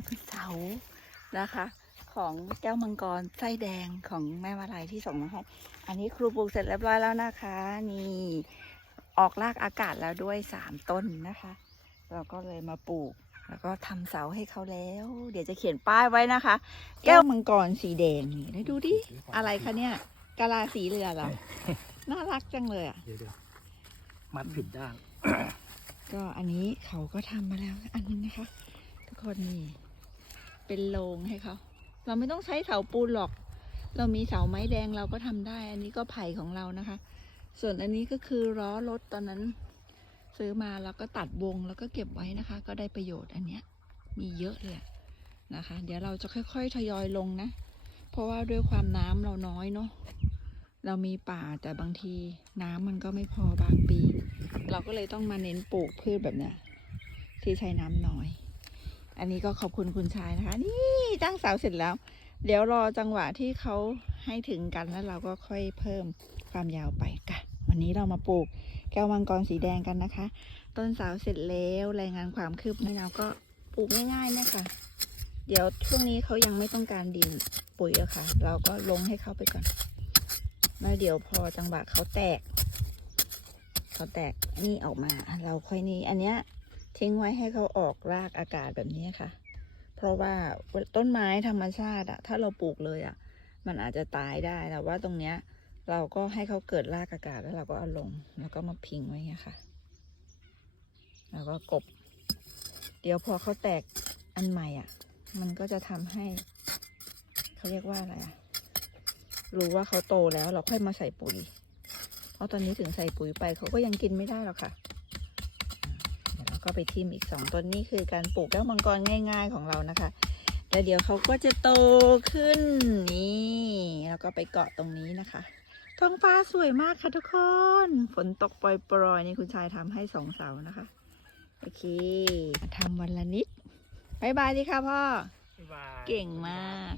ำเสานะคะ ของแก้วมังกรไส้แดงของแม่มาลัยที่ส่งมาให้ อันนี้ครูปลูกเสร็จเรียบร้อยแล้วนะคะ นี่ออกรากอากาศแล้วด้วยสามต้นนะคะ เราก็เลยมาปลูก แล้วก็ทำเสาให้เขาแล้ว เดี๋ยวจะเขียนป้ายไว้นะคะ แก้วมังกรสีแดงนี่ได้ดูดิ อะไรคะเนี่ยกะลาสีเรือเหรอ น่ารักจังเลยอะ เดี๋ยวเดี๋ยวมัดผิดด้าน ก็อันนี้เขาก็ทำมาแล้วอันนี้นะคะ ทุกคนนี่ เป็นโรงให้เขา เราไม่ต้องใช้เสาปูนหรอก เรามีเสาไม้แดงเราก็ทำได้ อันนี้ก็ไผ่ของเรานะคะ ส่วนอันนี้ก็คือล้อรถตอนนั้น ซื้อมาแล้วก็ตัดวงแล้วก็เก็บไว้นะคะ ก็ได้ประโยชน์อันเนี้ยมีเยอะเลยนะคะ เดี๋ยวเราจะค่อยๆทยอยลงนะ เพราะว่าด้วยความน้ำเราน้อยเนาะ เรามีป่าแต่บางทีน้ำมันก็ไม่พอบางปี เราก็เลยต้องมาเน้นปลูกพืชแบบเนี้ยที่ใช้น้ำน้อย อันนี้ก็ขอบคุณคุณชายนะคะ นี่ตั้งเสาเสร็จแล้ว เดี๋ยวรอจังหวะที่เขาให้ถึงกันแล้วเราก็ค่อยเพิ่มความยาวไปค่ะ วันนี้เรามาปลูกแก้วมังกรสีแดงกันนะคะ ต้นเสาเสร็จแล้วรายงานความคืบหน้าเราก็ปลูกง่ายๆนะคะเดี๋ยวช่วงนี้เขายังไม่ต้องการดินปุ๋ยอะค่ะ เราก็ลงให้เขาไปก่อนแล้วเดี๋ยวพอจังหวะเขาแตกเขาแตกนี่ออกมา เราค่อยนี่อันเนี้ย ทิ้งไว้ให้เขาออกรากอากาศแบบนี้ค่ะ เพราะว่าต้นไม้ธรรมชาติอะถ้าเราปลูกเลยอะมันอาจจะตายได้แต่ว่าตรงเนี้ยเราก็ให้เขาเกิดรากอากาศแล้วเราก็เอาลง แล้วก็มาพิงไว้เงี้ยค่ะ แล้วก็กบ เดี๋ยวพอเขาแตกอันใหม่อะมันก็จะทำให้ เขาเรียกว่าอะไรอะรู้ว่าเขาโตแล้วเราค่อยมาใส่ปุ๋ย เพราะตอนนี้ถึงใส่ปุ๋ยไปเขาก็ยังกินไม่ได้หรอกค่ะ ก็ไปทิมอีกสองต้นนี่คือการปลูกแก้วมังกรง่าย ๆของเรานะคะแล้วเดี๋ยวเขาก็จะโตขึ้นนี่แล้วก็ไปเกาะตรงนี้นะคะท้องฟ้าสวยมากค่ะทุกคนฝนตกปล่อยๆนี่คุณชายทำให้สองเสานะคะโอเคทำวันละนิดบายบายดีค่ะพ่อบ๊ายบายเก่งมาก